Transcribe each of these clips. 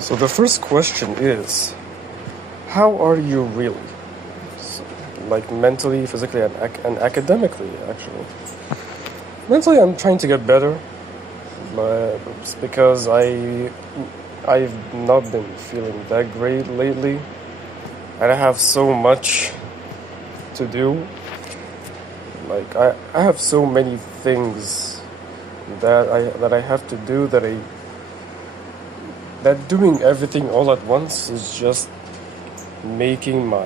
So the first question is, how are you really? So, like mentally, physically, and academically, actually. Mentally, I'm trying to get better, but it's because I've not been feeling that great lately, and I have so much to do. Like I have so many things that I have to do that doing everything all at once is just making my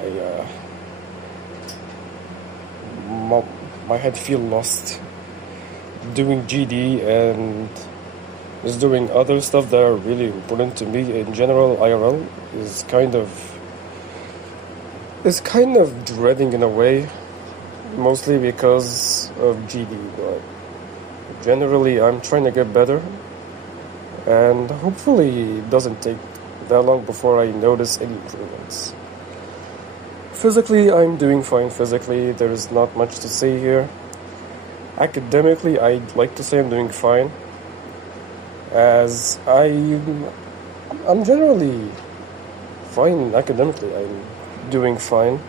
head feel lost. Doing GD and just doing other stuff that are really important to me in general, IRL, is kind of dreading in a way, mostly because of GD, but generally I'm trying to get better, and hopefully it doesn't take that long before I notice any improvements. Physically, I'm doing fine physically, there is not much to say here. Academically, I'd like to say I'm doing fine, as I'm generally fine academically. I'm doing fine.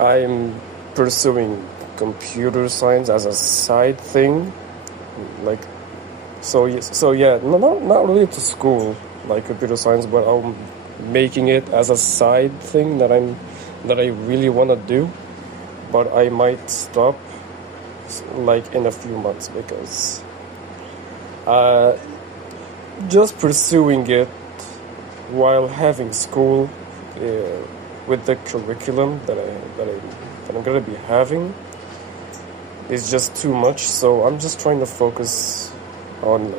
I'm pursuing computer science as a side thing, like so yeah, not related to school like computer science, but I'm making it as a side thing that I really want to do, but I might stop like in a few months because just pursuing it while having school with the curriculum that I'm gonna be having is just too much. So I'm just trying to focus on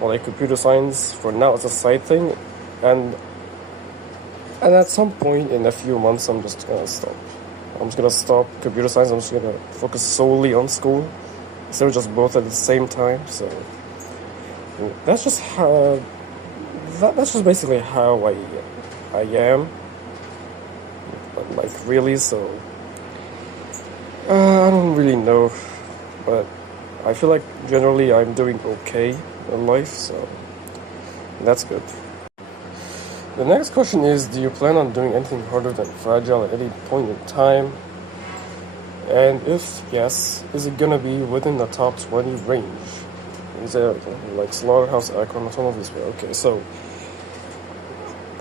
like computer science for now as a side thing, and at some point in a few months I'm just gonna stop. I'm just gonna stop computer science. I'm just gonna focus solely on school instead of just both at the same time. So that's just how. That's just basically how I am. Like really, so I don't really know, but I feel like generally I'm doing okay in life, so that's good. The next question is, do you plan on doing anything harder than Fragile at any point in time? And if yes, is it gonna be within the top 20 range? Is it like Slaughterhouse, Akron, Automobiles? Okay, so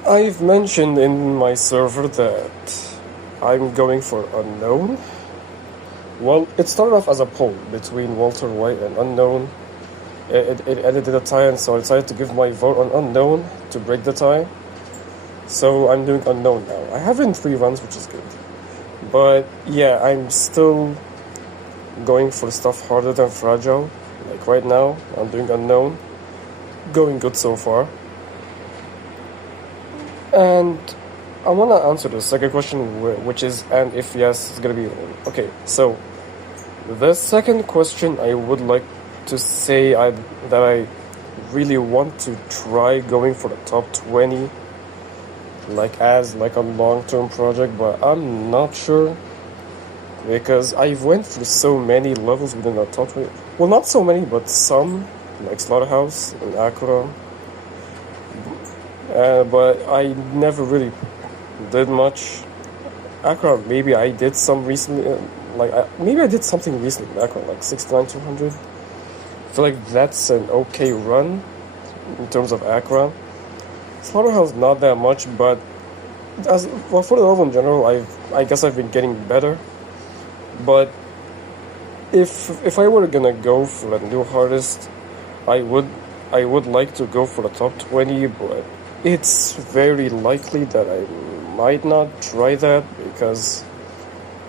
I've mentioned in my server that I'm going for Unknown. Well, it started off as a poll between Walter White and Unknown. It ended a tie, and so I decided to give my vote on Unknown to break the tie. So I'm doing Unknown now. I have it in 3 runs, which is good. But yeah, I'm still going for stuff harder than Fragile. Like right now, I'm doing Unknown. Going good so far. And I want to answer the second question, which is, and if yes, it's going to be... Okay, so the second question I would like to say that I really want to try going for the top 20 as a long-term project, but I'm not sure because I've went through so many levels within the top 20. Well, not so many, but some, like Slaughterhouse and Acura. But I never really did much. Acura, maybe I did some recently, maybe I did something recently in Acura, like 69-200. I feel like that's an okay run in terms of Acura. Slaughterhouse not that much, but for the level in general, I guess I've been getting better. But if I were gonna go for the new hardest, I would like to go for the top 20, but it's very likely that I might not try that because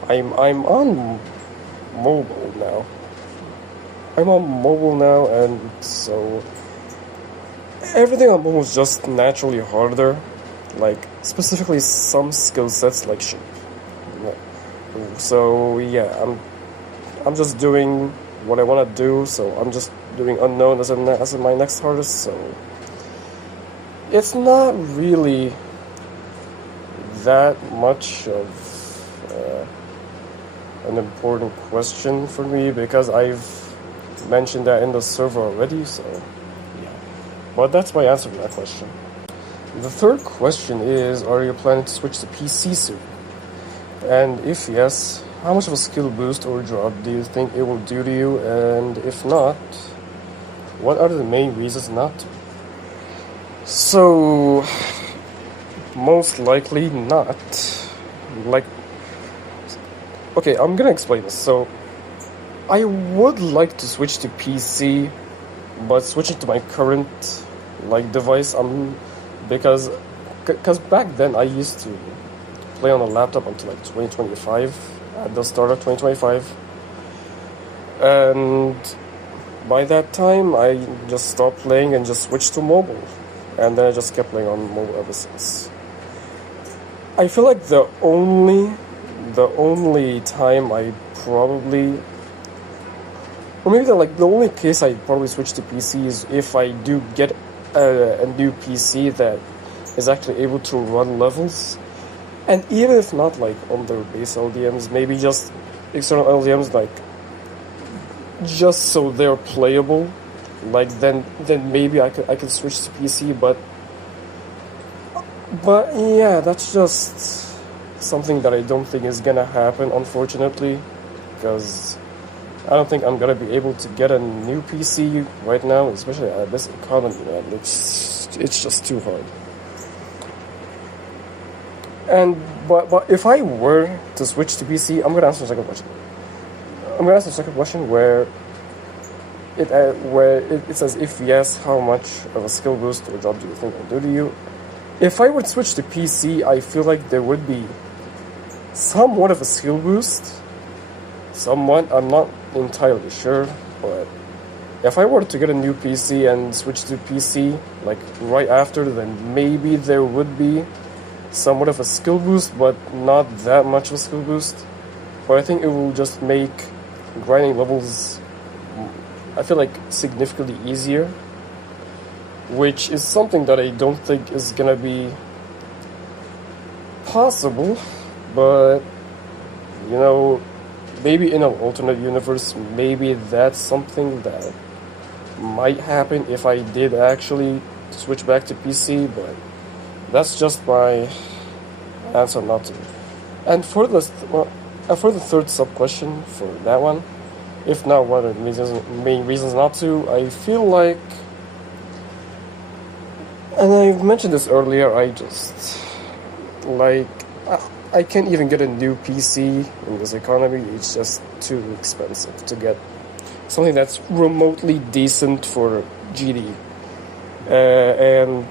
I'm on mobile now. And so everything on mobile is just naturally harder, like specifically some skill sets like shape. So yeah, I'm just doing what I want to do. So I'm just doing Unknown as my next hardest. So it's not really that much of an important question for me because I've mentioned that in the server already. So yeah, But that's my answer to that question. The third question is, are you planning to switch to PC soon? And if yes, how much of a skill boost or drop do you think it will do to you? And if not, what are the main reasons not to? So, most likely not. Like, okay, I'm gonna explain this. So, I would like to switch to PC, but switching to my current device, because back then I used to play on a laptop until like 2025, at the start of 2025, and by that time I just stopped playing and just switched to mobile, and then I just kept playing on mobile ever since. I feel like the only time I probably, or maybe the only case I probably switch to PC is if I do get a new PC that is actually able to run levels, and even if not like on their base LDMs, maybe just external LDMs, like just so they're playable. Like then maybe I could switch to PC, but yeah, that's just something that I don't think is gonna happen, unfortunately, because I don't think I'm gonna be able to get a new PC right now, especially at this economy, man. It's just too hard. And but if I were to switch to PC, I'm gonna answer the second question. I'm gonna answer the second question where it says, if yes, how much of a skill boost or job do you think it'll do to you? If I would switch to PC, I feel like there would be somewhat of a skill boost. Somewhat, I'm not entirely sure, but if I were to get a new PC and switch to PC like right after, then maybe there would be somewhat of a skill boost, but not that much of a skill boost. But I think it will just make grinding levels, I feel like, significantly easier, which is something that I don't think is gonna be possible, but you know, maybe in an alternate universe, maybe that's something that might happen if I did actually switch back to PC, but that's just my answer not to. And for the third sub question for that one, if not, what are the main reasons not to? I feel like, and I mentioned this earlier, I just like I can't even get a new PC in this economy. It's just too expensive to get something that's remotely decent for GD. And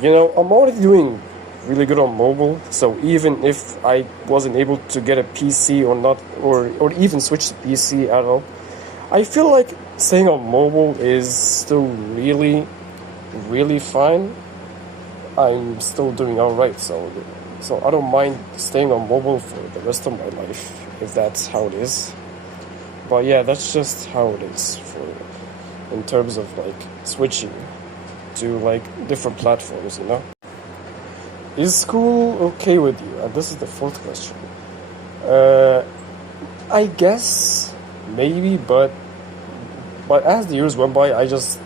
I'm already doing really good on mobile, so even if I wasn't able to get a PC or not, or even switch to PC at all, I feel like staying on mobile is still really, really fine. I'm still doing alright, so I don't mind staying on mobile for the rest of my life, if that's how it is. But yeah, that's just how it is in terms of like switching to like different platforms. Is school okay with you? And this is the fourth question. I guess maybe, but as the years went by, I just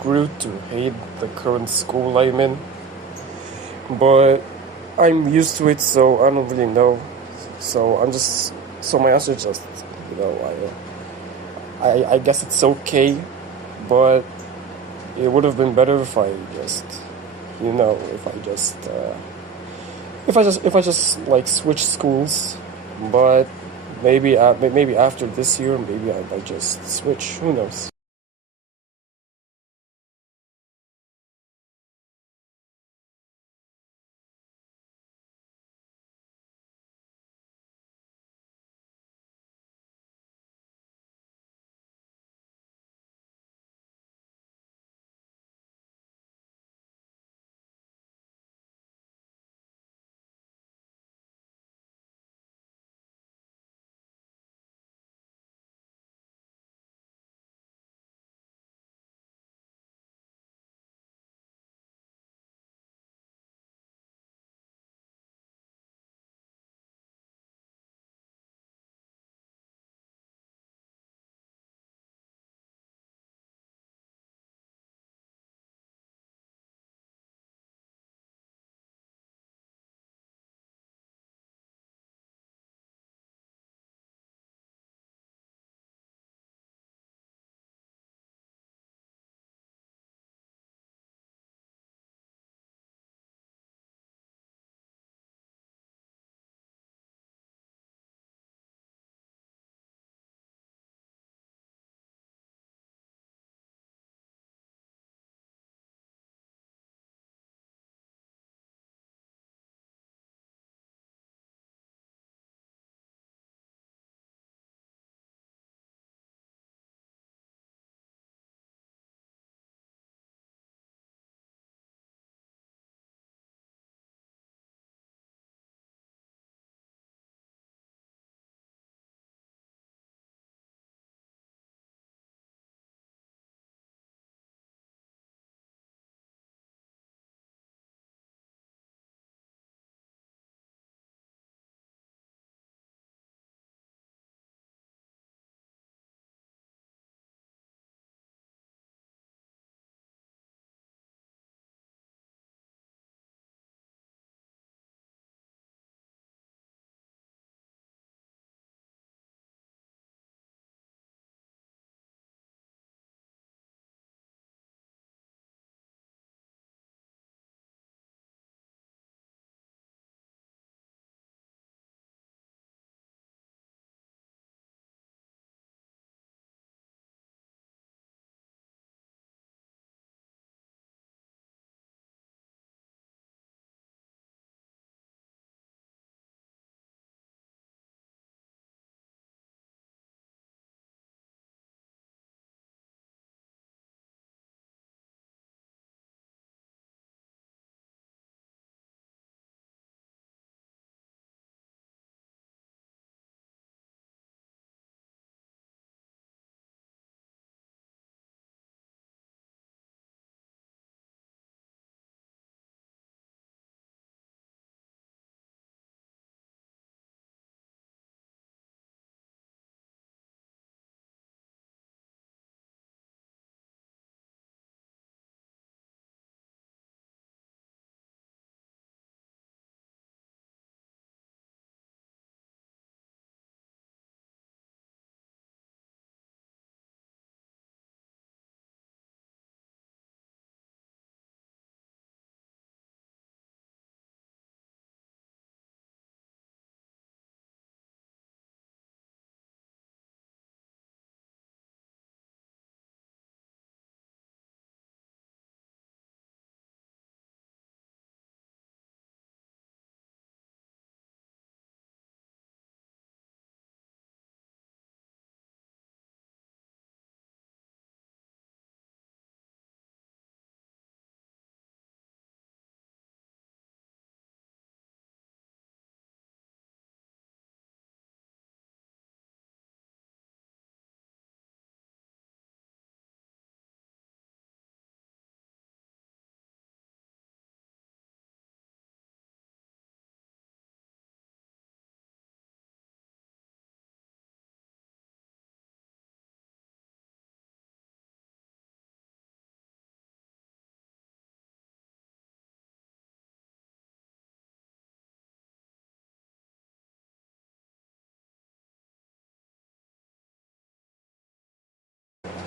grew to hate the current school I'm in. But I'm used to it, so I don't really know. So my answer is just, I guess it's okay, but it would have been better if I just, if I just like switch schools. But maybe after this year, maybe I might just switch. Who knows?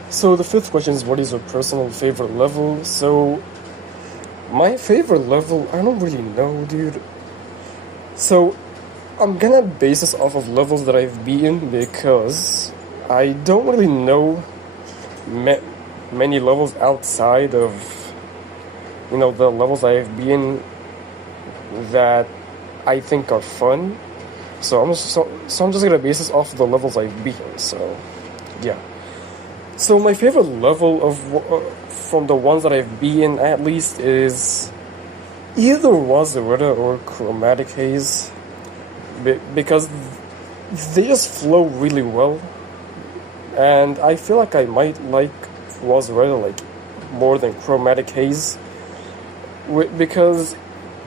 So the fifth question is, what is your personal favorite level? So my favorite level, I don't really know, dude. So I'm gonna base this off of levels that I've beaten because I don't really know many levels outside of, the levels I've been that I think are fun. So I'm just gonna base this off the levels I've beaten. So yeah. So my favorite level from the ones that I've beaten at least is either Waziretta or Chromatic Haze, because they just flow really well, and I feel like I might like Waziretta like more than Chromatic Haze, because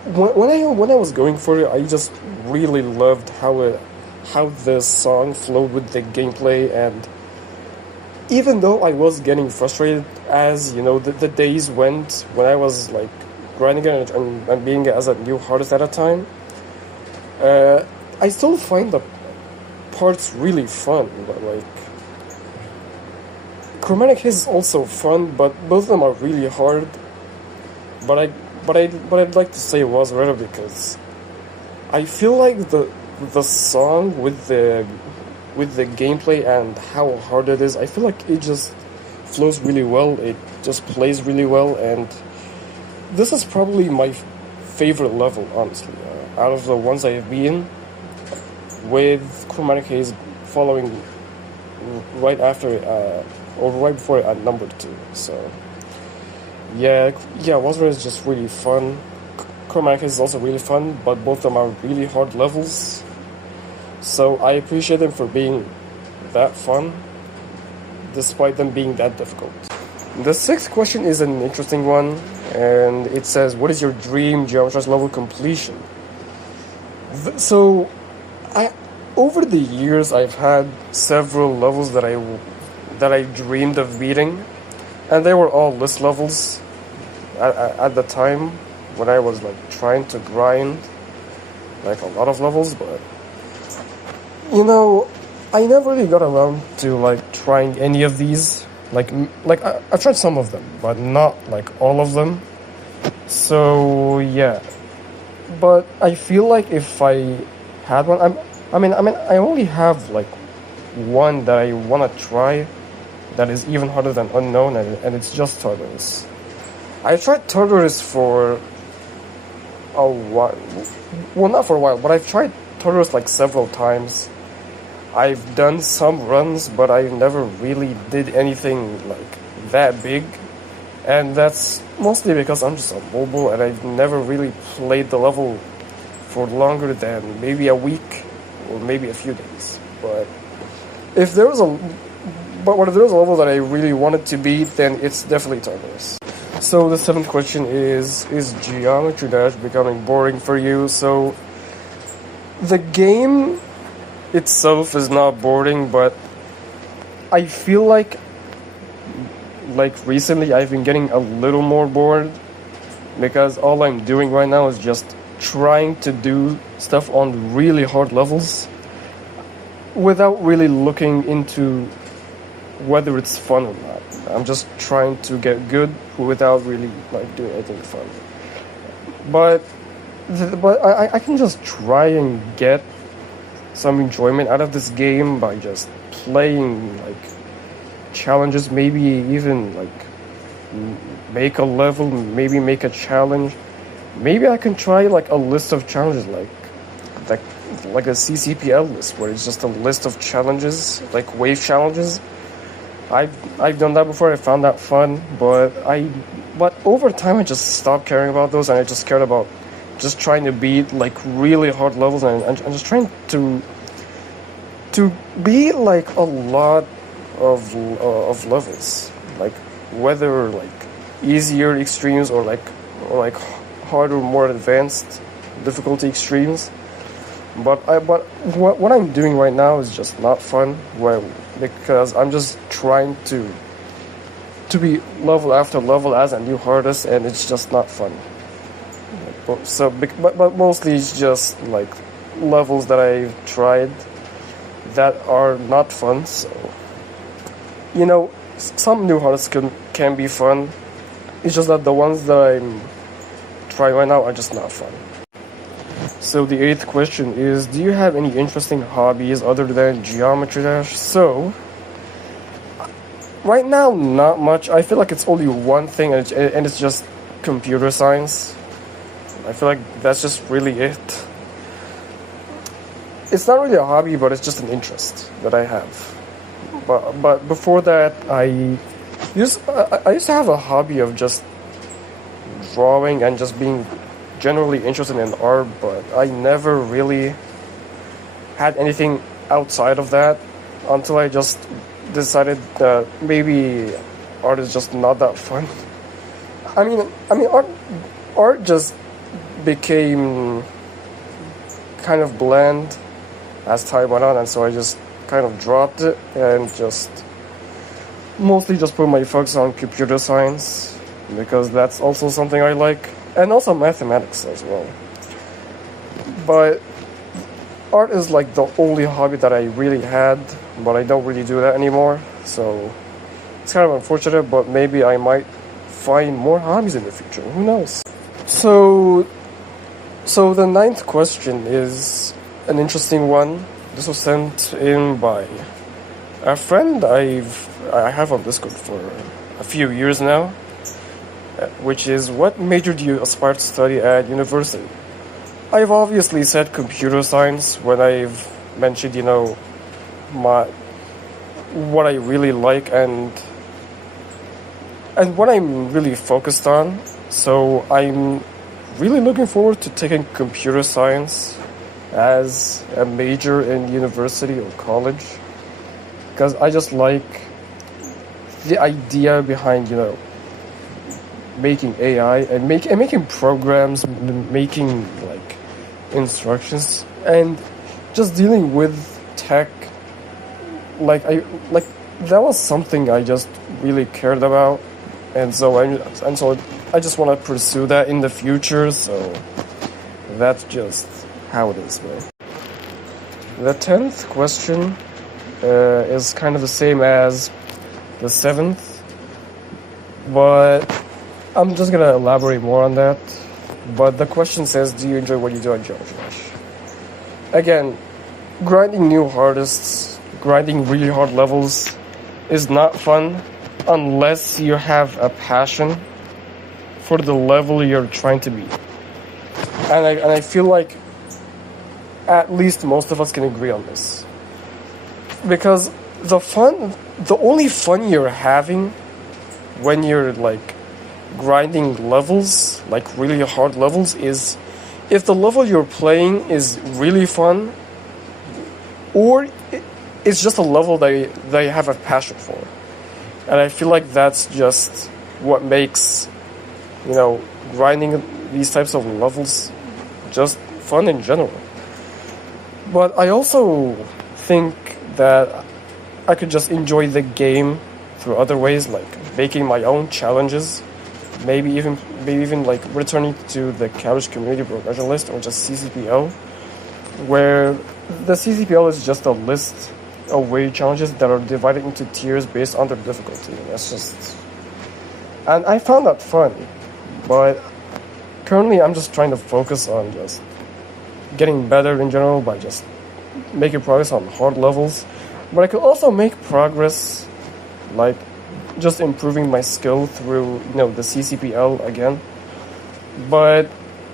when I was going for it, I just really loved how the song flowed with the gameplay. And even though I was getting frustrated as the days went when I was like grinding it and being as a new artist at a time, I still find the parts really fun. But like Chromatic Haze is also fun, but both of them are really hard. But I'd like to say Waziretta because I feel like the song with the gameplay and how hard it is, I feel like it just flows really well. It just plays really well, and this is probably my favorite level, honestly, out of the ones I have been, with Chromatic Haze following right after or right before it at number 2. So yeah, Waziretta is just really fun. Chromatic Haze is also really fun, but both of them are really hard levels. So I appreciate them for being that fun, despite them being that difficult. The sixth question is an interesting one, and it says, what is your dream Geometry level completion? So, over the years, I've had several levels that I dreamed of beating, and they were all list levels at the time when I was like trying to grind like a lot of levels, but I never really got around to like trying any of these. I've tried some of them, but not like all of them. So yeah, but I feel like if I had one, I only have like one that I want to try that is even harder than Unknown, and it's just Tartarus. I tried Tartarus for a while. Well, not for a while, but I've tried Tartarus like several times. I've done some runs, but I never really did anything like that big. And that's mostly because I'm just a mobile and I've never really played the level for longer than maybe a week or maybe a few days. But if there was a level that I really wanted to beat, then it's definitely Tartarus. So the seventh question is Geometry Dash becoming boring for you? So the game itself is not boring, but I feel like recently I've been getting a little more bored because all I'm doing right now is just trying to do stuff on really hard levels without really looking into whether it's fun or not. I'm just trying to get good without really like doing anything fun. But I can just try and get some enjoyment out of this game by just playing like challenges, maybe even like make a level, maybe make a challenge. Maybe I can try like a list of challenges, like a CCPL list where it's just a list of challenges, like wave challenges. I've done that before. I found that fun, but over time I just stopped caring about those, and I just cared about just trying to beat like really hard levels, and I'm just trying to beat like a lot of levels, like whether like easier extremes or like harder, more advanced difficulty extremes. But what I'm doing right now is just not fun. Because I'm just trying to be level after level as a new artist, and it's just not fun. But mostly it's just like levels that I've tried that are not fun. So some new hobbies can be fun. It's just that the ones that I'm trying right now are just not fun. So the eighth question is, do you have any interesting hobbies other than Geometry Dash? So, right now, not much. I feel like it's only one thing, and it's just computer science. I feel like that's just really it. It's not really a hobby, but it's just an interest that I have. But before that, I used to have a hobby of just drawing and just being generally interested in art, but I never really had anything outside of that until I just decided that maybe art is just not that fun. I mean, art just became kind of bland as time went on, and so I just kind of dropped it and just mostly just put my focus on computer science because that's also something I like, and also mathematics as well. But art is like the only hobby that I really had, but I don't really do that anymore, so it's kind of unfortunate, but maybe I might find more hobbies in the future, who knows. So the ninth question is an interesting one. This was sent in by a friend I have on Discord for a few years now, which is, what major do you aspire to study at university? I've obviously said computer science when I've mentioned, what I really like and what I'm really focused on. So I'm really looking forward to taking computer science as a major in university or college, because I just like the idea behind, making AI and making programs, making like instructions, and just dealing with tech. That was something I just really cared about, and so I just want to pursue that in the future. So that's just how it is, man. The 10th question is kind of the same as the 7th, but I'm just gonna elaborate more on that. But the question says, do you enjoy what you do on Geometry Dash? Again, grinding new artists, grinding really hard levels is not fun unless you have a passion for the level you're trying to be. And I feel like at least most of us can agree on this. Because the only fun you're having when you're like grinding levels, like really hard levels, is if the level you're playing is really fun, or it's just a level that you have a passion for. And I feel like that's just what makes, grinding these types of levels just fun in general. But I also think that I could just enjoy the game through other ways, like making my own challenges, maybe even like returning to the Couch Community Progression List, or just CCPL, where the CCPL is just a list of weight challenges that are divided into tiers based on their difficulty. And I found that fun, but currently I'm just trying to focus on just getting better in general by just making progress on hard levels. But I could also make progress, like just improving my skill through, the CCPL again. But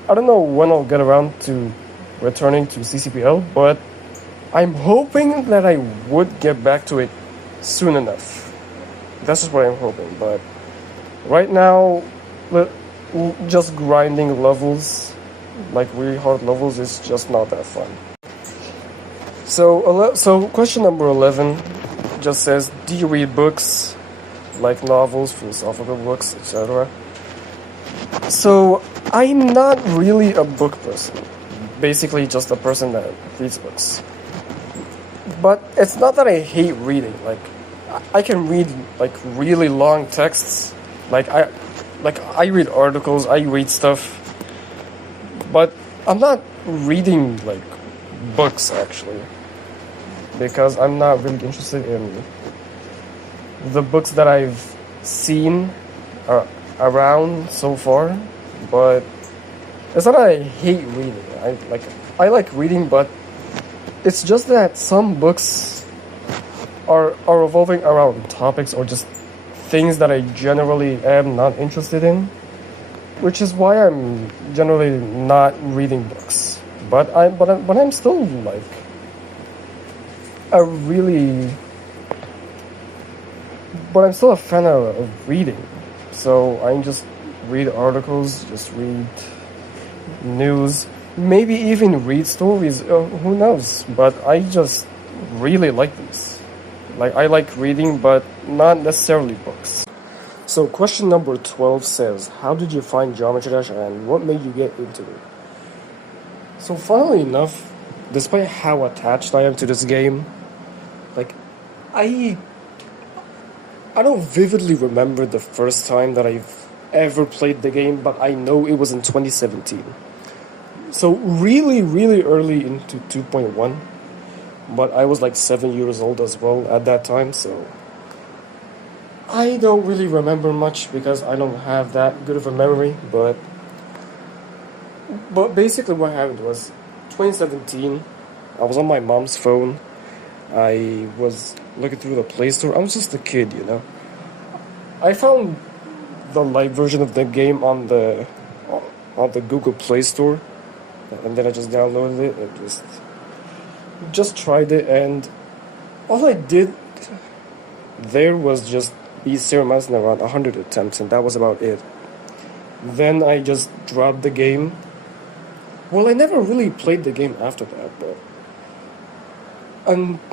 I don't know when I'll get around to returning to CCPL, but I'm hoping that I would get back to it soon enough. That's just what I'm hoping. But right now, just grinding levels, like really hard levels, is just not that fun. So question number 11 just says, do you read books, like novels, philosophical books, etc.? So I'm not really a book person. Basically just a person that reads books. But it's not that I hate reading. Like, I can read like really long texts. I read articles, I read stuff. But I'm not reading like books actually, because I'm not really interested the books that I've seen around so far, but it's not that I hate reading. I like reading, but it's just that some books are revolving around topics or just things that I generally am not interested in, which is why I'm generally not reading books. But I'm still like a really, but I'm still a fan of reading. So I just read articles, just read news, maybe even read stories. Who knows? But I just really like these. Like I like reading, but not necessarily books. So question number 12 says, how did you find Geometry Dash and what made you get into it? So funnily enough, despite how attached I am to this game, like I I don't vividly remember the first time that I've ever played the game, but I know it was in 2017. So really, really early into 2.1, but I was like 7 years old as well at that time, so I don't really remember much because I don't have that good of a memory, but basically what happened was 2017, I was on my mom's phone. I was looking through the Play Store. I was just a kid, you know. I found the light version of the game on the Google Play Store, and then I just downloaded it and just tried it, and all I did there was just beat Sarah Madison around 100 attempts, and that was about it. Then I just dropped the game. Well, I never really played the game after that,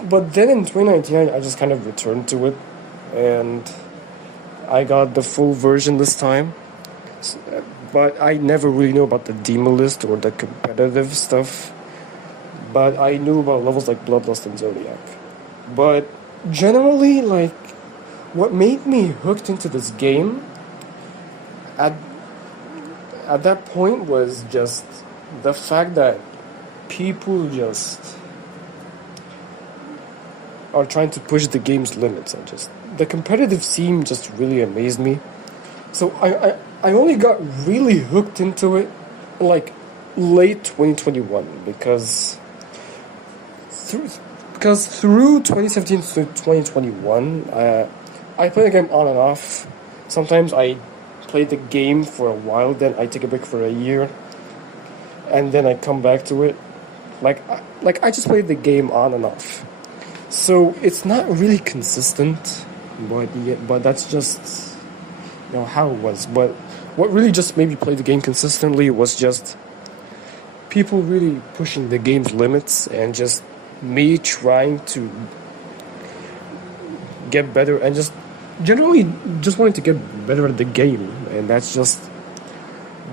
but then in 2019 I just kind of returned to it, and I got the full version this time. But I never really knew about the demo list or the competitive stuff. But I knew about levels like Bloodlust and Zodiac. But generally, like, what made me hooked into this game at that point was just the fact that people just are trying to push the game's limits, and just the competitive scene just really amazed me. So I only got really hooked into it like late 2021 because through 2017 to 2021 I played the game on and off. Sometimes I play the game for a while, then I take a break for a year, and then I come back to it. Like I just played the game on and off. So it's not really consistent, but that's just how it was. But what really just made me play the game consistently was just people really pushing the game's limits and just me trying to get better and just generally just wanting to get better at the game, and that's just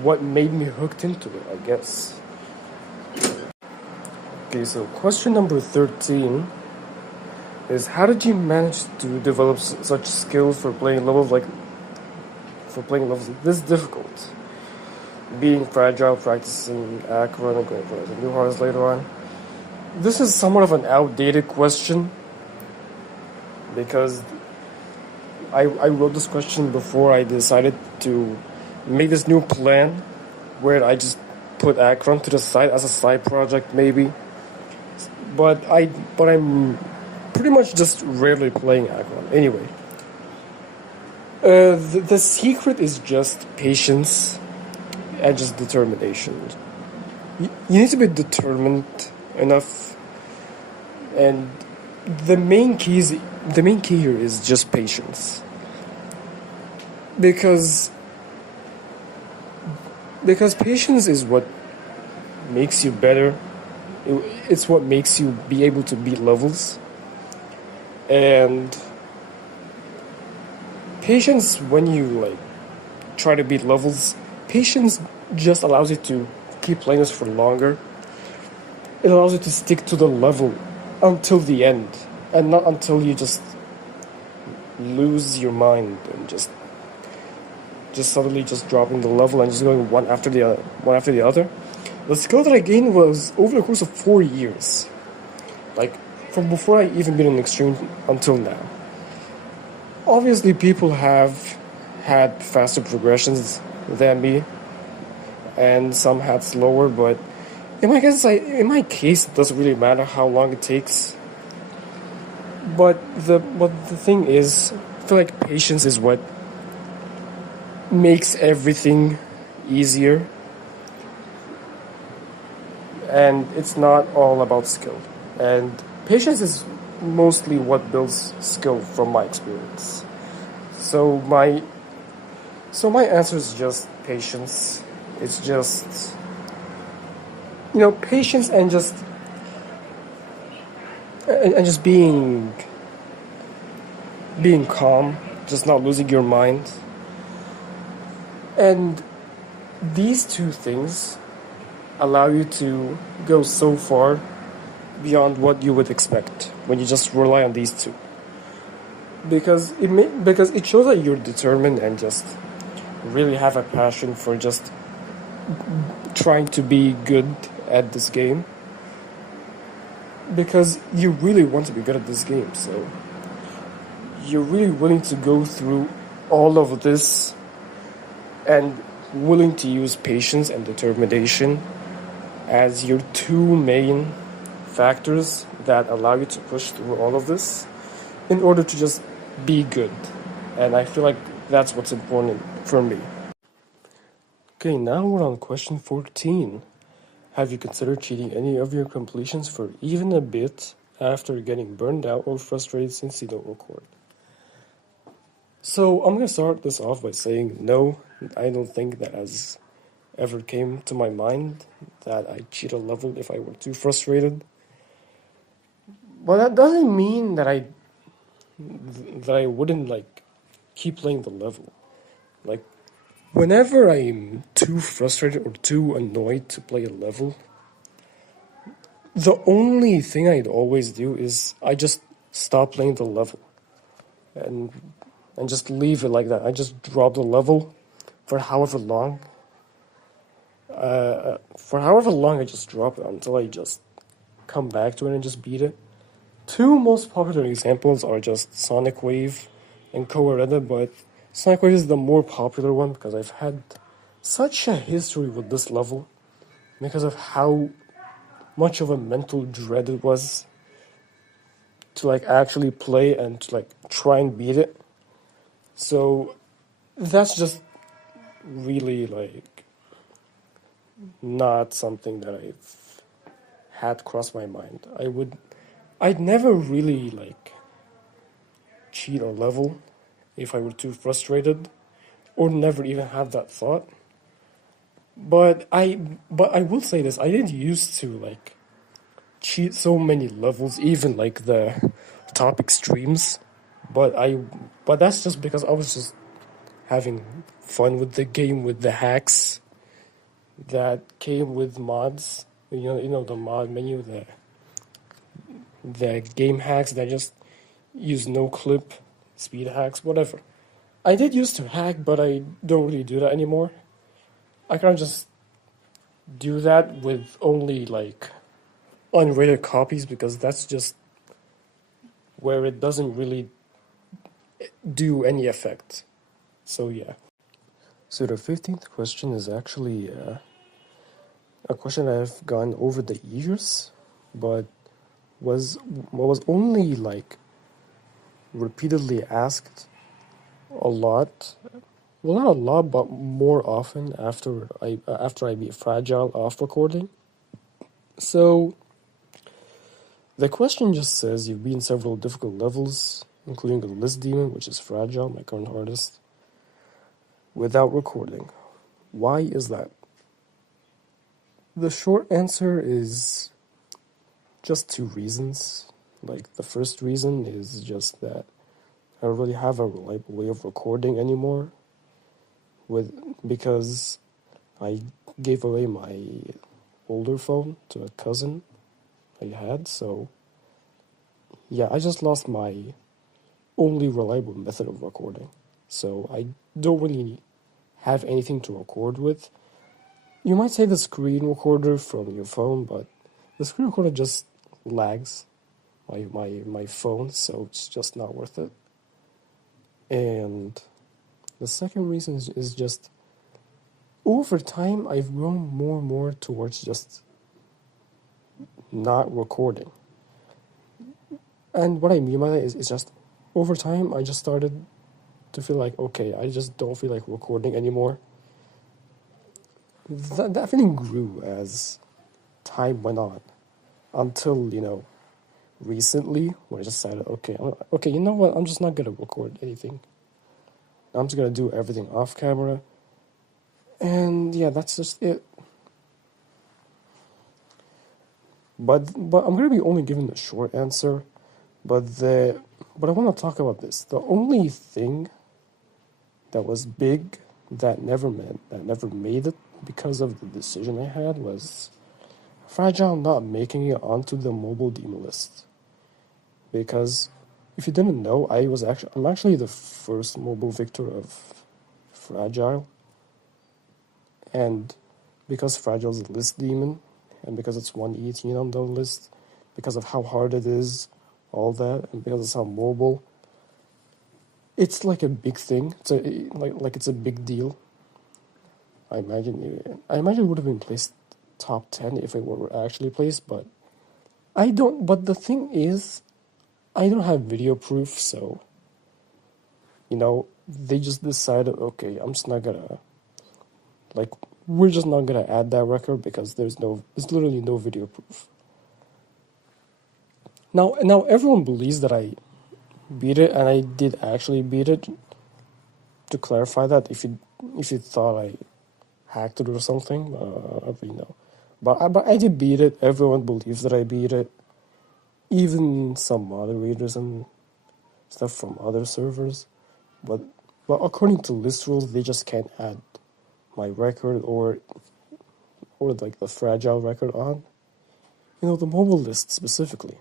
what made me hooked into it, I guess. Okay, so question number 13 is, how did you manage to develop such skills for playing levels this difficult? Being fragile, practicing Acron, and going for new hearts later on. This is somewhat of an outdated question because I wrote this question before I decided to make this new plan where I just put Acron to the side as a side project maybe. But I'm pretty much just rarely playing Acron. Anyway, the secret is just patience and just determination. You need to be determined enough, and the main key here is just patience. Because patience is what makes you better. It's what makes you be able to beat levels. And patience, when you try to beat levels, patience just allows you to keep playing this for longer. It allows you to stick to the level until the end, and not until you just lose your mind and just suddenly just dropping the level and just going one after the other. The skill that I gained was over the course of 4 years, from before I even been in Extreme until now. obviously people have had faster progressions than me, and some had slower, but in my case, it doesn't really matter how long it takes. But the thing is, I feel like patience is what makes everything easier, and it's not all about skill. And patience is mostly what builds skill from my experience. So my answer is just patience. It's just patience and just being calm, just not losing your mind. And these two things allow you to go so far beyond what you would expect when you just rely on these two. Because it shows that you're determined and just really have a passion for just trying to be good at this game. Because you really want to be good at this game, so you're really willing to go through all of this and willing to use patience and determination as your two main factors that allow you to push through all of this in order to just be good. And I feel like that's what's important for me. Okay, now we're on question 14. Have you considered cheating any of your completions for even a bit after getting burned out or frustrated since you don't record? So I'm gonna start this off by saying no, I don't think that has ever came to my mind that I cheat a level if I were too frustrated. But that doesn't mean that I wouldn't keep playing the level. Like whenever I'm too frustrated or too annoyed to play a level, the only thing I'd always do is I just stop playing the level and just leave it like that. I just drop the level for however long. I just drop it until I just come back to it and just beat it. Two most popular examples are just Sonic Wave and Koareda, but Sonic Wave is the more popular one because I've had such a history with this level because of how much of a mental dread it was to actually play and to try and beat it. So that's just really not something that I've had cross my mind. I'd never really cheat a level if I were too frustrated or never even have that thought. But I will say this, I didn't used to cheat so many levels, even the top extremes. But that's just because I was just having fun with the game with the hacks that came with mods. The mod menu, the game hacks that just use no clip, speed hacks, whatever. I did used to hack, but I don't really do that anymore. I can't just do that with only unrated copies because that's just where it doesn't really do any effect. So yeah. So the 15th question is actually a question I've gone over the years, but was only repeatedly asked a lot. Well, not a lot, but more often after I beat Fragile off recording. So the question just says you've beaten several difficult levels, including the List Demon, which is Fragile, my current hardest, without recording. Why is that? The short answer is just two reasons. The first reason is just that I don't really have a reliable way of recording anymore because I gave away my older phone to a cousin I had, so yeah, I just lost my only reliable method of recording. So I don't really have anything to record with. You might say the screen recorder from your phone, but the screen recorder just lags my phone, so it's just not worth it. And the second reason is just over time I've grown more and more towards just not recording. And what I mean by that is just over time I just started to feel like, okay, I just don't feel like recording anymore. That feeling grew as time went on until, recently when I just decided, okay, you know what? I'm just not gonna record anything. I'm just gonna do everything off camera. And yeah, that's just it. But I'm gonna be only giving the short answer. But I want to talk about this. The only thing that was big that never made it because of the decision I had was Fragile not making it onto the mobile demo list. Because if you didn't know, I'm actually the first mobile victor of Fragile. And because Fragile is a list demon, and because it's 118 on the list, because of how hard it is, all that, and because it's how mobile, it's like a big thing. It's it's a big deal. I imagine it would have been placed top 10 if it were actually placed, but I don't. But the thing is, I don't have video proof, so they just decided, okay, we're just not gonna add that record because there's literally no video proof. Now everyone believes that I beat it, and I did actually beat it. To clarify that, if you thought I hacked it or something, but I did beat it. Everyone believes that I beat it. Even some moderators and stuff from other servers, but according to list rules, they just can't add my record or like the Fragile record on. The mobile list specifically.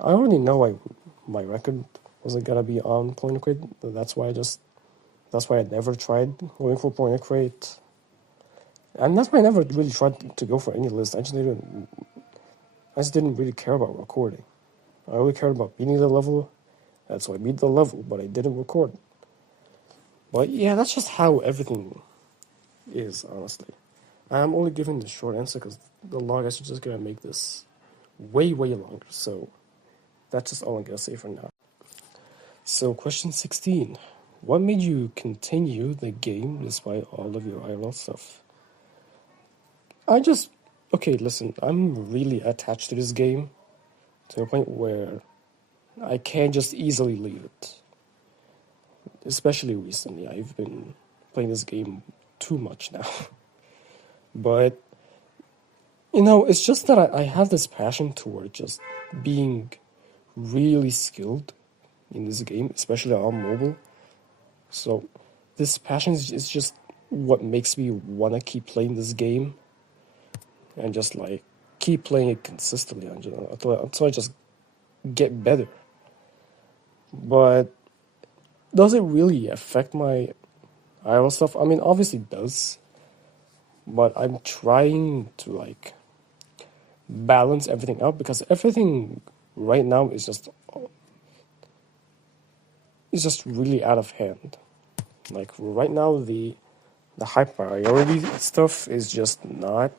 I already know my record wasn't gonna be on Point and Crate. That's why I never tried going for Point and Crate. And that's why I never really tried to go for any list. I just didn't really care about recording. I only cared about beating the level. That's why I beat the level, but I didn't record. But yeah, that's just how everything is, honestly. I'm only giving the short answer because the long answer is just gonna make this way, way longer. So that's just all I'm gonna say for now. So question 16. What made you continue the game despite all of your IRL stuff? Okay, listen, I'm really attached to this game to a point where I can't just easily leave it. Especially recently, I've been playing this game too much now. But, it's just that I have this passion toward just being really skilled in this game, especially on mobile. So, this passion is just what makes me want to keep playing this game and just keep playing it consistently until I just get better. But does it really affect my IRL stuff? I mean, obviously it does, but I'm trying to balance everything out because everything right now is just really out of hand. Right now, the high priority stuff is just not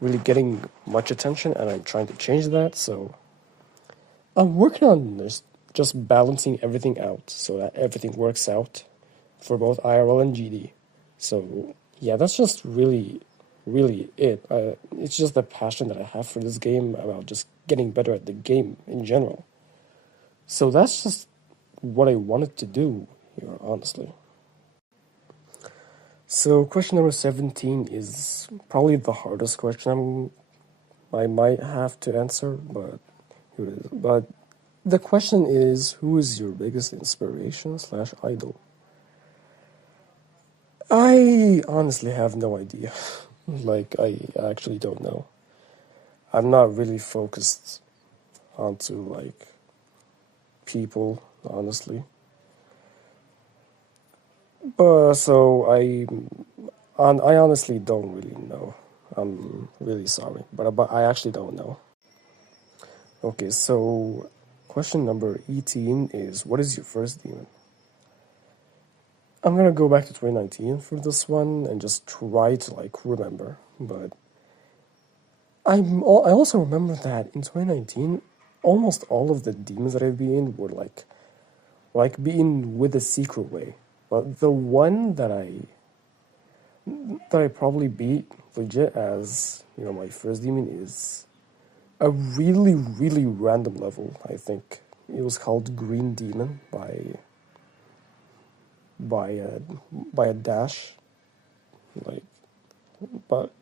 really getting much attention, and I'm trying to change that. So I'm working on this, just balancing everything out so that everything works out for both IRL and GD. So yeah, that's just really, really it. It's just the passion that I have for this game about just getting better at the game in general. So that's just what I wanted to do here, honestly. So question number 17 is probably the hardest question I might have to answer, but here it is. But the question is, who is your biggest inspiration / idol? I honestly have no idea. I actually don't know. I'm not really focused onto people, honestly. But so I honestly don't really know. I'm really sorry, but I actually don't know. Okay, so question number 18 is, what is your first demon? I'm gonna go back to 2019 for this one and just try to like remember. But I also remember that in 2019, almost all of the demons that I've been in were like being with a secret way. But the one that I probably beat legit as my first demon is a really really random level. I think it was called Green Demon by a by a dash like but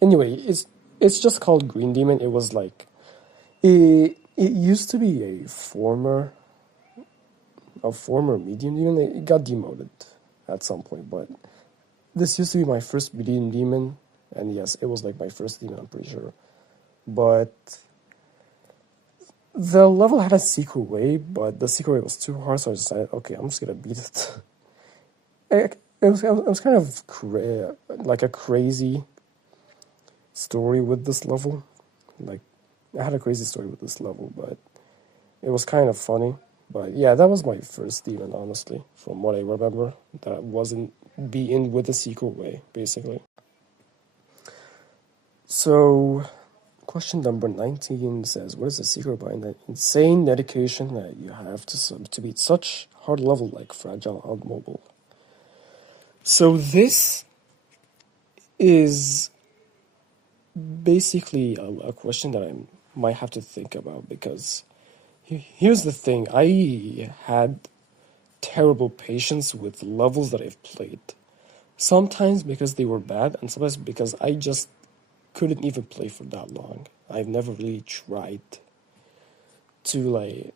anyway it's just called Green Demon. It was like it used to be a former medium demon. It got demoted at some point, but this used to be my first medium demon, and yes, it was like my first demon, I'm pretty sure. But the level had a secret way, but the secret way was too hard, so I decided, okay, I'm just gonna beat it. It was kind of like a crazy story with this level. Like, I had a crazy story with this level, but it was kind of funny. But yeah, that was my first demon, honestly, from what I remember. That wasn't beaten with a secret way, basically. So, question number 19 says, what is the secret behind the insane dedication that you have to beat such hard level like Fragile Out Mobile? So this is basically a question that I might have to think about, because here's the thing. I had terrible patience with levels that I've played. Sometimes because they were bad, and sometimes because I just couldn't even play for that long. I've never really tried to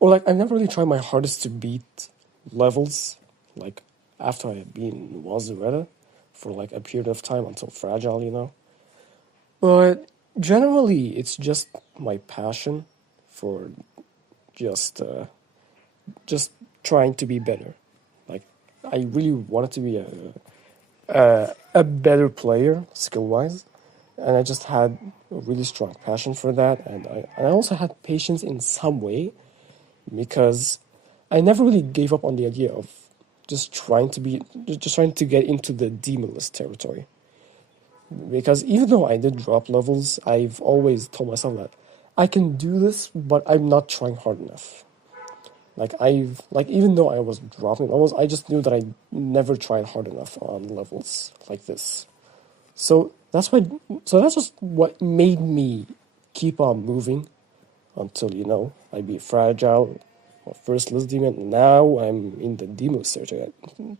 I've never really tried my hardest to beat levels like after I had been Wazureta for like a period of time until Fragile. But generally, it's just my passion for just just trying to be better. Like, I really wanted to be a better player skill wise, and I just had a really strong passion for that, and I also had patience in some way, because I never really gave up on the idea of just trying to get into the demonless territory. Because even though I did drop levels, I've always told myself that I can do this, but I'm not trying hard enough. Even though I was dropping levels, I just knew that I never tried hard enough on levels like this. So that's just what made me keep on moving until I beat Fragile, my first list demon. Now I'm in the demon search.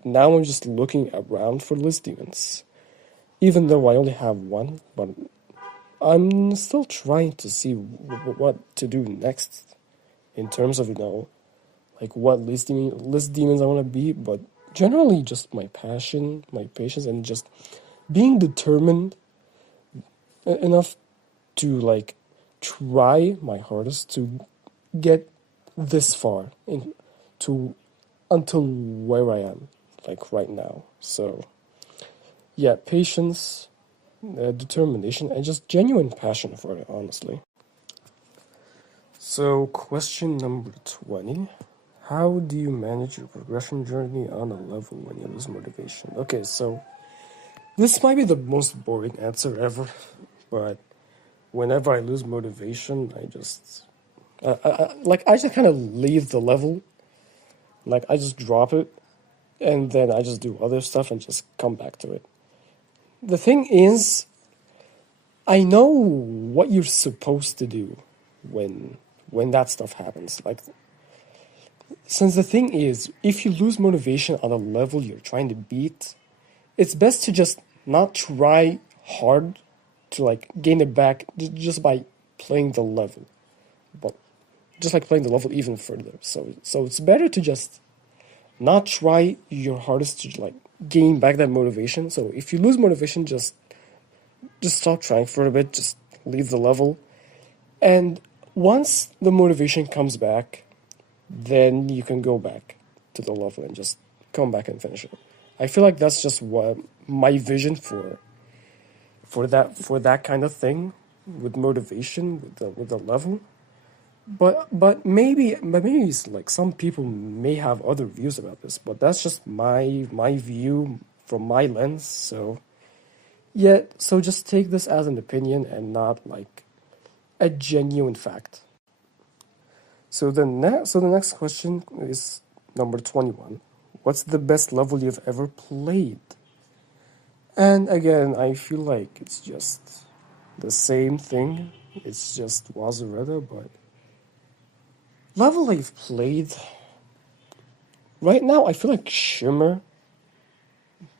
Now I'm just looking around for list demons, even though I only have one. But I'm still trying to see what to do next in terms of like what list demons I want to be. But generally, just my passion, my patience, and just being determined enough to like try my hardest to get this far to until where I am like right now. So yeah, patience, determination, and just genuine passion for it, honestly. So question number 20. How do you manage your progression journey on a level when you lose motivation? Okay, so this might be the most boring answer ever, but whenever I lose motivation, I just kind of leave the level. Like, I just drop it, and then I just do other stuff and just come back to it. The thing is, I know what you're supposed to do when that stuff happens. Like, since the thing is, if you lose motivation on a level you're trying to beat, it's best to just not try hard to like gain it back just by playing the level. But just like playing the level even further. So it's better to just not try your hardest to like gain back that motivation. So if you lose motivation, just stop trying for a bit, just leave the level. And once the motivation comes back, then you can go back to the level and just come back and finish it. I feel like that's just what my vision for that kind of thing with motivation with the level. but maybe it's like some people may have other views about this, but that's just my view from my lens. So yeah, so just take this as an opinion and not like a genuine fact. So the next question is number 21. What's the best level you've ever played? And again, I feel like it's just the same thing. It's just Wazareda, but level I've played right now, I feel like Shimmer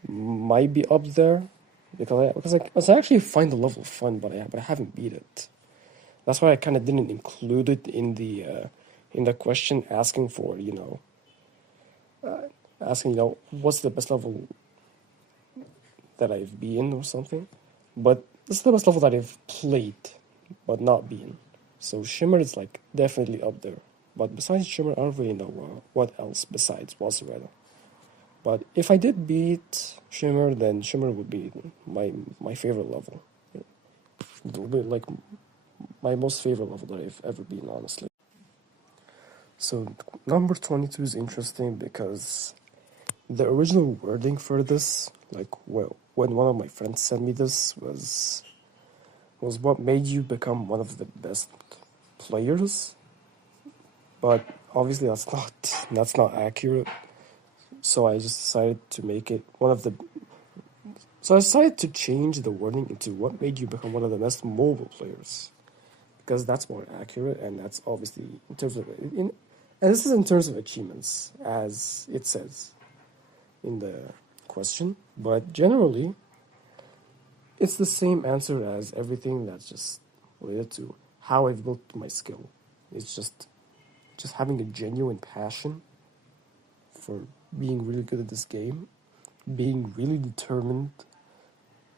might be up there because I actually find the level fun, but I haven't beat it. That's why I kind of didn't include it in the question asking for asking what's the best level that I've been or something. But this is the best level that I've played, but not been. So Shimmer is like definitely up there. But besides Shimmer, I don't really know what else besides Wazareda. But if I did beat Shimmer, then Shimmer would be my favorite level. It would be like my most favorite level that I've ever been, honestly. So number 22 is interesting because the original wording for this, like when one of my friends sent me this, was what made you become one of the best players. But obviously that's not accurate. So I just decided to make it one of the. So I decided to change the wording into what made you become one of the best mobile players, because that's more accurate, and that's obviously in terms of and this is in terms of achievements, as it says in the question. But generally, it's the same answer as everything that's just related to how I've built my skill. It's just having a genuine passion for being really good at this game, being really determined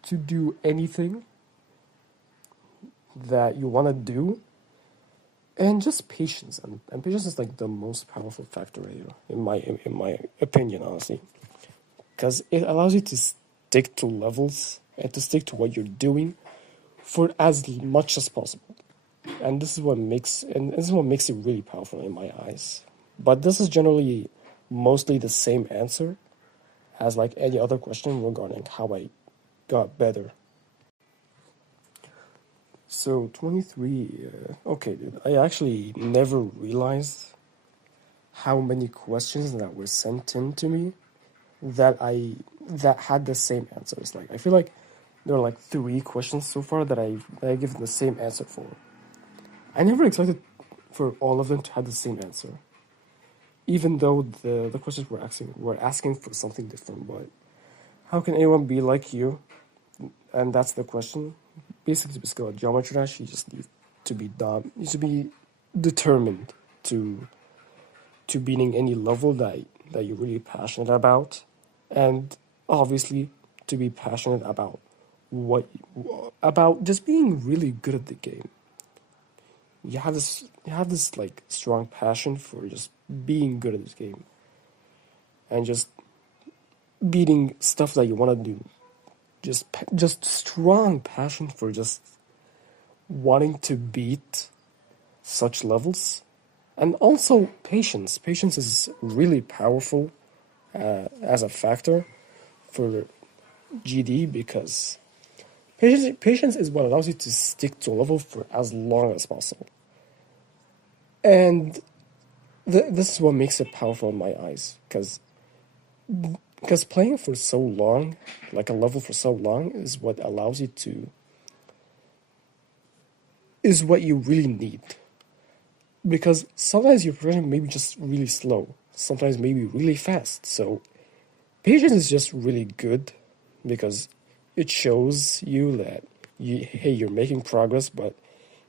to do anything that you want to do, and just patience. And patience is like the most powerful factor here, in my opinion, honestly, because it allows you to stick to levels and to stick to what you're doing for as much as possible. And this is what makes it really powerful in my eyes. But this is generally mostly the same answer as like any other question regarding how I got better. So 23, okay, dude, I actually never realized how many questions that were sent in to me that had the same answers. Like I feel like there are like 3 questions so far that I given the same answer for. I never expected for all of them to have the same answer, even though the questions were asking for something different. But how can anyone be like you? And that's the question. Basically, to be skilled at Geometry Dash, you just need to be you should be determined to beating any level that you're really passionate about, and obviously to be passionate about what about just being really good at the game. You have this like strong passion for just being good at this game and just beating stuff that you want to do. Just strong passion for just wanting to beat such levels, and also patience. Patience is really powerful as a factor for GD, because patience is what allows you to stick to a level for as long as possible. And this is what makes it powerful in my eyes, because playing for so long, like a level for so long, is what allows you to is what you really need. Because sometimes your progression may be just really slow, sometimes maybe really fast. So patience is just really good because it shows you that hey, you're making progress, but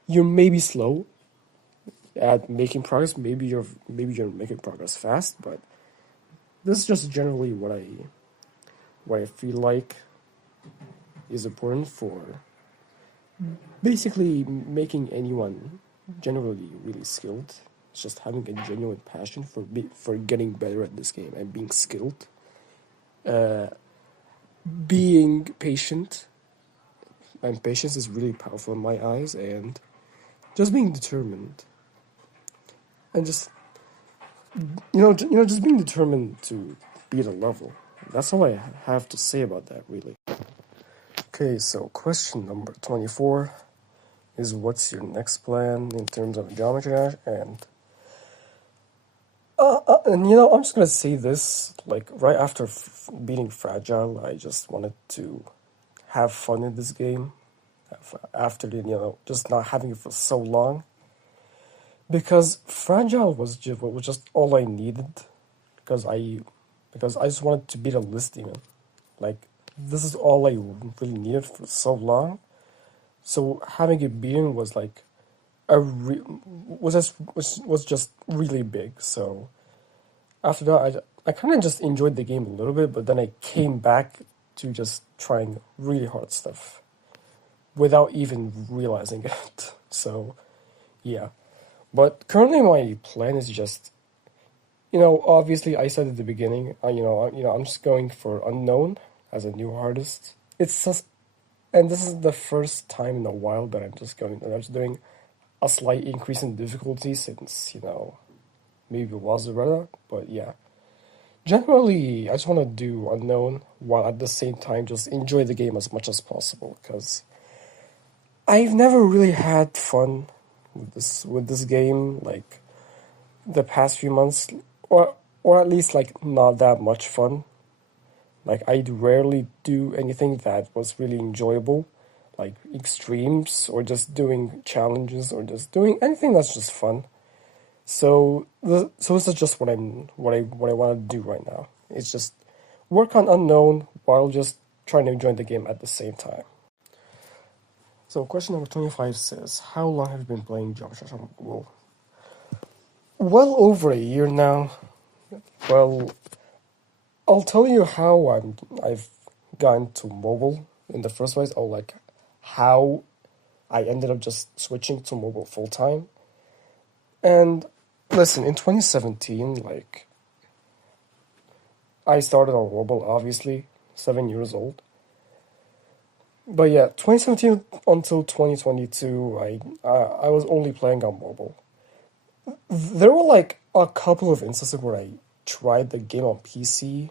you're maybe slow at making progress. Maybe you're making progress fast, but this is just generally what I feel like is important for basically making anyone generally really skilled. It's just having a genuine passion for getting better at this game and being skilled, uh, being patient, and patience is really powerful in my eyes, and just being determined. and just just being determined to beat a level. That's all I have to say about that, really. Okay, so question number 24 is what's your next plan in terms of Geometry Dash? And I'm just gonna say this, like, right after beating Fragile, I just wanted to have fun in this game after just not having it for so long. Because Fragile was just all I needed, because I just wanted to beat a List Demon. Like, this is all I really needed for so long. So having it beaten was like was just really big. So after that, I kind of just enjoyed the game a little bit, but then I came back to just trying really hard stuff without even realizing it. So yeah, but currently my plan is just, obviously I said at the beginning, I'm just going for unknown as a new artist. It's just, and this is the first time in a while that I'm just doing a slight increase in difficulty since, maybe it was better, but yeah. Generally, I just want to do unknown while at the same time just enjoy the game as much as possible, because I've never really had fun with this game like the past few months, or at least like not that much fun. Like, I rarely do anything that was really enjoyable, like extremes or just doing challenges or just doing anything that's just fun. So this is just what I want to do right now. It's just work on unknown while just trying to enjoy the game at the same time. So question number 25 says, how long have you been playing Geometry Dash on mobile? Well over a year now. Well, I'll tell you how I've gotten to mobile in the first place, or like how I ended up just switching to mobile full time. And listen, in 2017, like, I started on mobile, obviously, 7 years old. But yeah, 2017 until 2022, I was only playing on mobile. There were like a couple of instances where I tried the game on PC.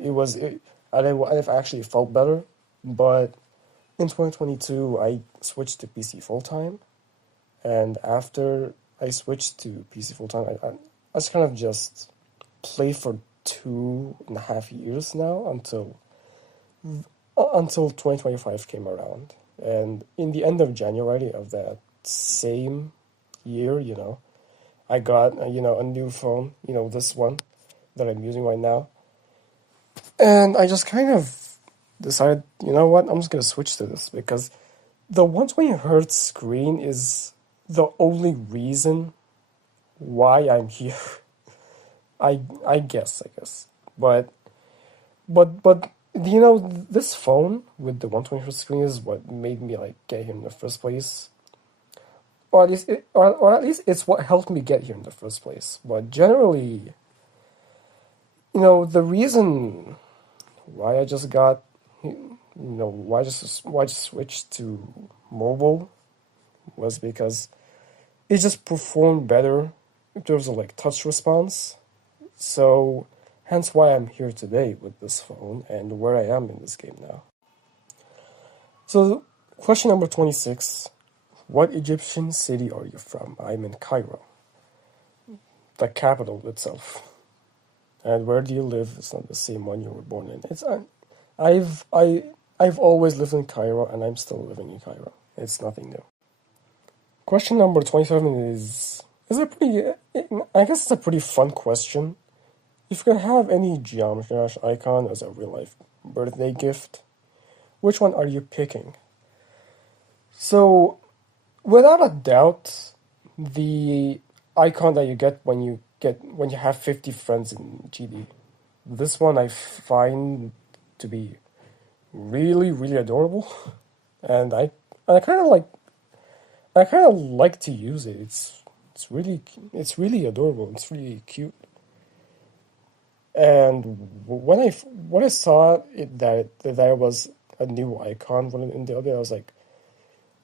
I've actually felt better, but in 2022, I switched to PC full time, and after I switched to PC full time, I just kind of just played for 2.5 years now until 2025 came around. And in the end of January of that same year, I got, a new phone, this one that I'm using right now. And I just kind of decided, you know what, I'm just going to switch to this because the 120Hz screen is the only reason why I'm here. I guess. But this phone with the 120Hz screen is what made me like get here in the first place. Or at least it's what helped me get here in the first place. But generally, the reason why I just got, why I just switched to mobile was because it just performed better in terms of like touch response. So hence why I'm here today with this phone and where I am in this game now. So question number 26. What Egyptian city are you from? I'm in Cairo, the capital itself. And where do you live? It's not the same one you were born in. I've always lived in Cairo, and I'm still living in Cairo. It's nothing new. Question number 27 is a pretty, I guess it's a pretty fun question. If you could have any Geometry Dash icon as a real life birthday gift, which one are you picking? So, without a doubt, the icon that you get when you have 50 friends in GD. This one I find to be really, really adorable, and I kind of like to use it. It's really adorable. It's really cute. And when I saw it that there was a new icon in the other, I was like,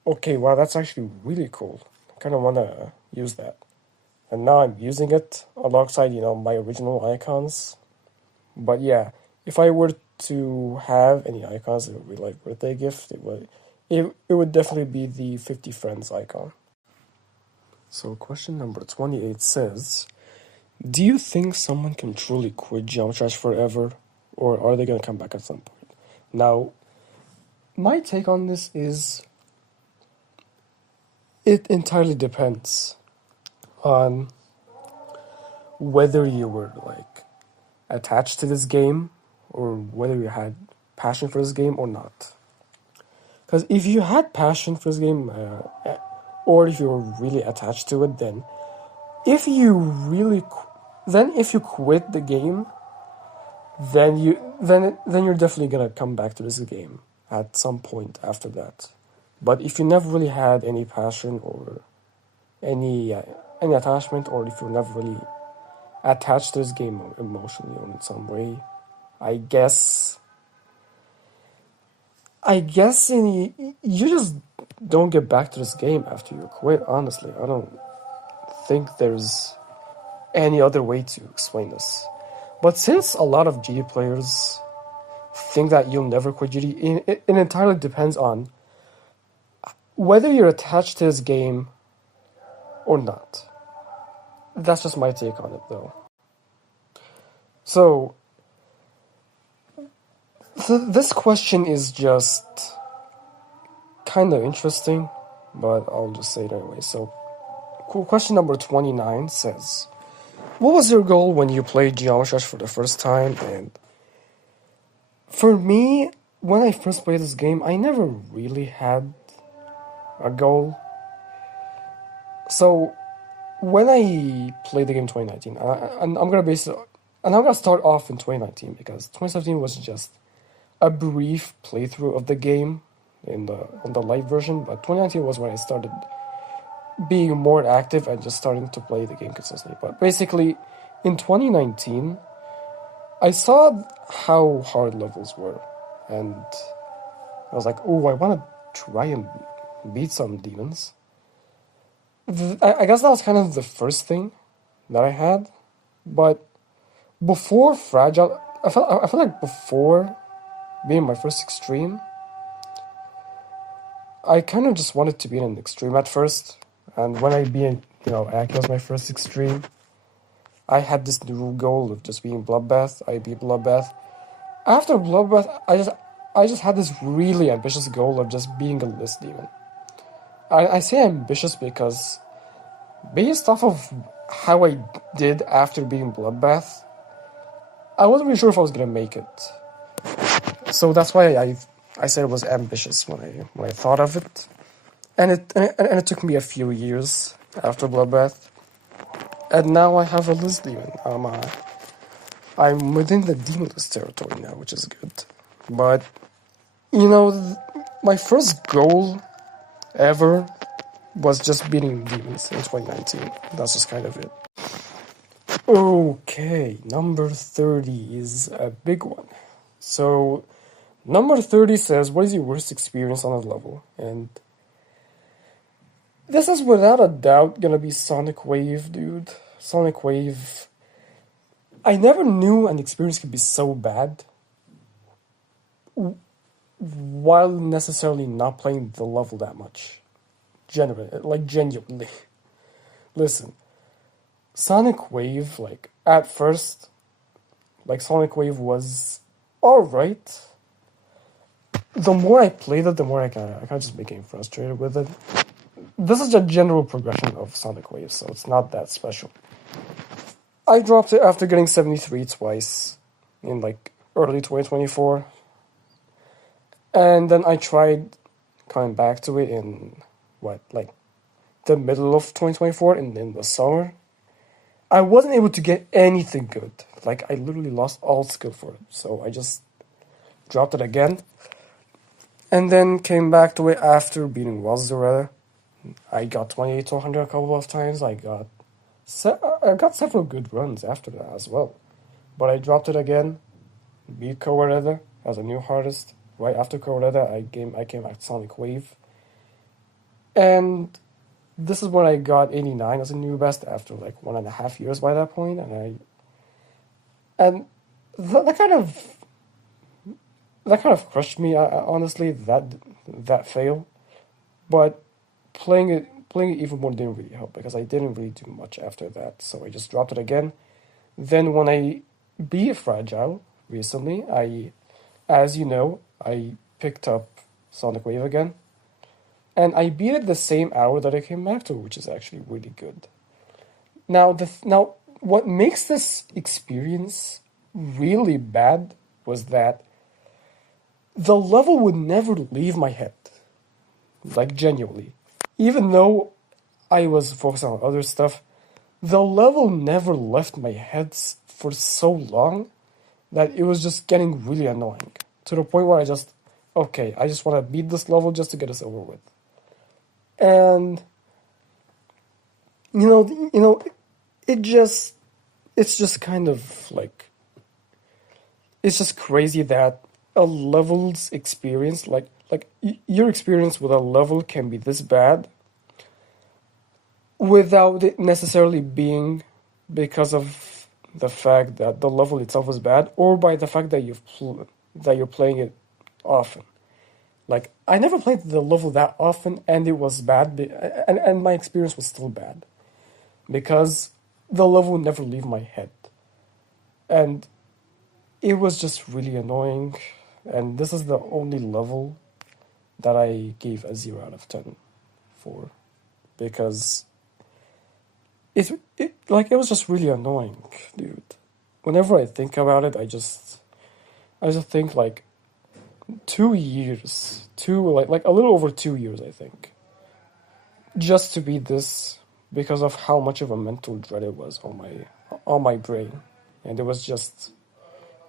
okay, wow, that's actually really cool. I kind of want to use that. and now I'm using it alongside, my original icons. But yeah, if I were to have any icons, it would be like birthday gift. It would definitely be the 50 friends icon. So question number 28 says, do you think someone can truly quit Geometry forever, or are they gonna come back at some point? Now, my take on this is, it entirely depends on whether you were like attached to this game, or whether you had passion for this game or not. Because if you had passion for this game, or if you were really attached to it, then if you quit the game, then you're definitely gonna come back to this game at some point after that. But if you never really had any passion or any attachment, or if you're never really attached to this game emotionally or in some way, I guess you just don't get back to this game after you quit. Honestly, I don't think there's any other way to explain this. But since a lot of GD players think that you'll never quit GD, it entirely depends on whether you're attached to this game or not. That's just my take on it, though. So this question is just kind of interesting, but I'll just say it anyway. So question number 29 says, what was your goal when you played Geometry Dash for the first time? And for me, when I first played this game, I never really had a goal. So when I played the game in 2019, and I'm gonna start off in 2019 because 2017 was just a brief playthrough of the game on the light version, but 2019 was when I started being more active and just starting to play the game consistently. But basically, in 2019, I saw how hard levels were, and I was like, oh, I want to try and beat some demons. I guess that was kind of the first thing that I had, but before Fragile, I felt like before being my first extreme, I kind of just wanted to be in an extreme at first, and when I beat, Aki was my first extreme, I had this new goal of just being Bloodbath. I beat Bloodbath. After Bloodbath, I just had this really ambitious goal of just being a list demon. I say ambitious because based off of how I did after being Bloodbath, I wasn't really sure if I was gonna make it. So that's why I said it was ambitious when I thought of it, and it took me a few years after Bloodbath, and now I have a list demon. I'm within the demon list territory now, which is good. But my first goal ever was just beating demons in 2019. That's just kind of it. Okay, number 30 is a big one. So, number 30 says, what is your worst experience on a level? And this is without a doubt gonna be Sonic Wave, dude. Sonic Wave. I never knew an experience could be so bad while necessarily not playing the level that much. Genuinely. Listen, Sonic Wave, at first, Sonic Wave was alright. The more I played it, the more I kind of just became frustrated with it. This is a general progression of Sonic Wave, so it's not that special. I dropped it after getting 73 twice in early 2024. And then I tried coming back to it in the middle of 2024 in the summer. I wasn't able to get anything good. I literally lost all skill for it. So I just dropped it again. And then came back to it after beating Wazureta. I got 28 to 100 a couple of times. I got several good runs after that as well. But I dropped it again. Beat Kowareda as a new hardest. Right after Kowareda, I came back to Sonic Wave. And this is when I got 89 as a new best after like 1.5 years by that point, and that kind of crushed me, honestly, that fail. But playing it even more didn't really help because I didn't really do much after that, so I just dropped it again. Then when I beat Fragile recently, as you know, I picked up Sonic Wave again, and I beat it the same hour that I came back to, which is actually really good. Now, what makes this experience really bad was that the level would never leave my head, like genuinely. Even though I was focused on other stuff, the level never left my head for so long that it was just getting really annoying. To the point where I just want to beat this level just to get this over with. And it just it's just kind of like it's just crazy that a level's experience, your experience with a level can be this bad without it necessarily being because of the fact that the level itself was bad, or by the fact that you're playing it often. Like, I never played the level that often, and it was bad, and my experience was still bad because the level would never leave my head, and it was just really annoying. And this is the only level that I gave a 0 out of 10 for, because it was just really annoying, dude. Whenever I think about it, I just think like 2 years, like a little over 2 years, I think, just to beat this because of how much of a mental dread it was on my brain, and it was just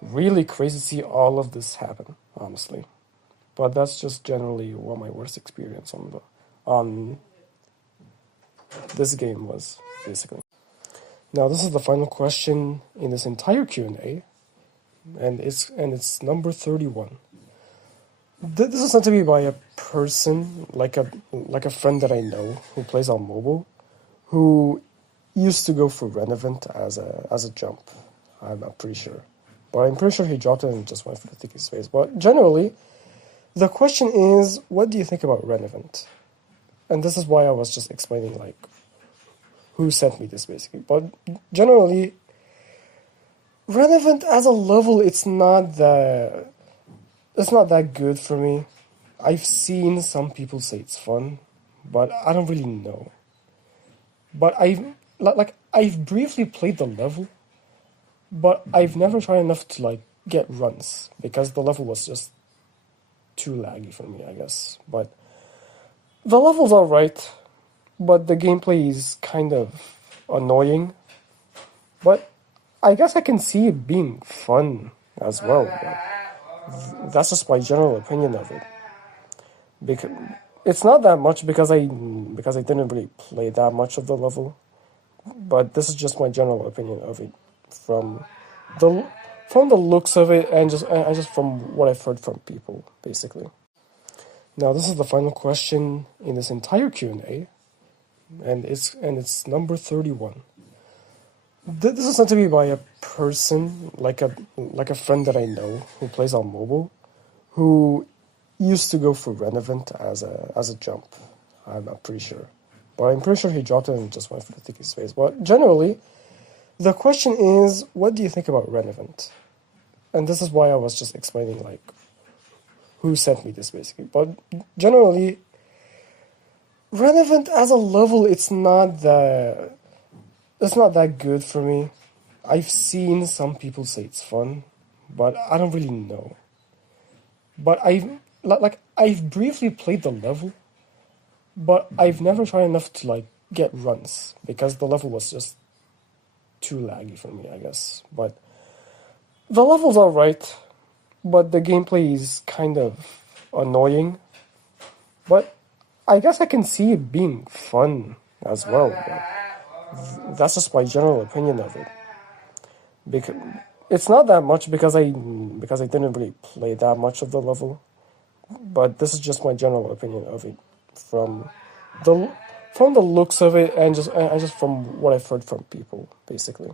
really crazy to see all of this happen, honestly. But that's just generally what my worst experience on this game was, basically. Now, this is the final question in this entire Q&A, and it's number 31. This is sent to me by a person, like a friend that I know who plays on mobile, who used to go for Renevent as a jump. I'm pretty sure. But I'm pretty sure he dropped it and just went for the thicky space. But generally, the question is, what do you think about Renevent? And this is why I was just explaining, like, who sent me this, basically. But generally, Renevent as a level, it's not that good for me. I've seen some people say it's fun, but I don't really know. But I've briefly played the level, but I've never tried enough to like get runs because the level was just too laggy for me, I guess. But the level's alright, but the gameplay is kind of annoying. But I guess I can see it being fun as well. But that's just my general opinion of it. Because it's not that much because I didn't really play that much of the level. But this is just my general opinion of it from the looks of it and just from what I've heard from people, basically. Now, this is the final question in this entire Q&A, and it's number 31. This is sent to me by a person, like a friend that I know who plays on mobile, who used to go for Renevent as a jump. I'm pretty sure. But I'm pretty sure he dropped it and just went for the thicky space. But generally, the question is, what do you think about Renevent? And this is why I was just explaining, like, who sent me this, basically. But generally, Renevent as a level, it's not that good for me. I've seen some people say it's fun, but I don't really know. But I've briefly played the level, but I've never tried enough to like get runs because the level was just too laggy for me, I guess. But the level's alright, but the gameplay is kind of annoying. But I guess I can see it being fun as well. But that's just my general opinion of it. Because it's not that much because I didn't really play that much of the level. But this is just my general opinion of it from from the looks of it, and just from what I've heard from people, basically.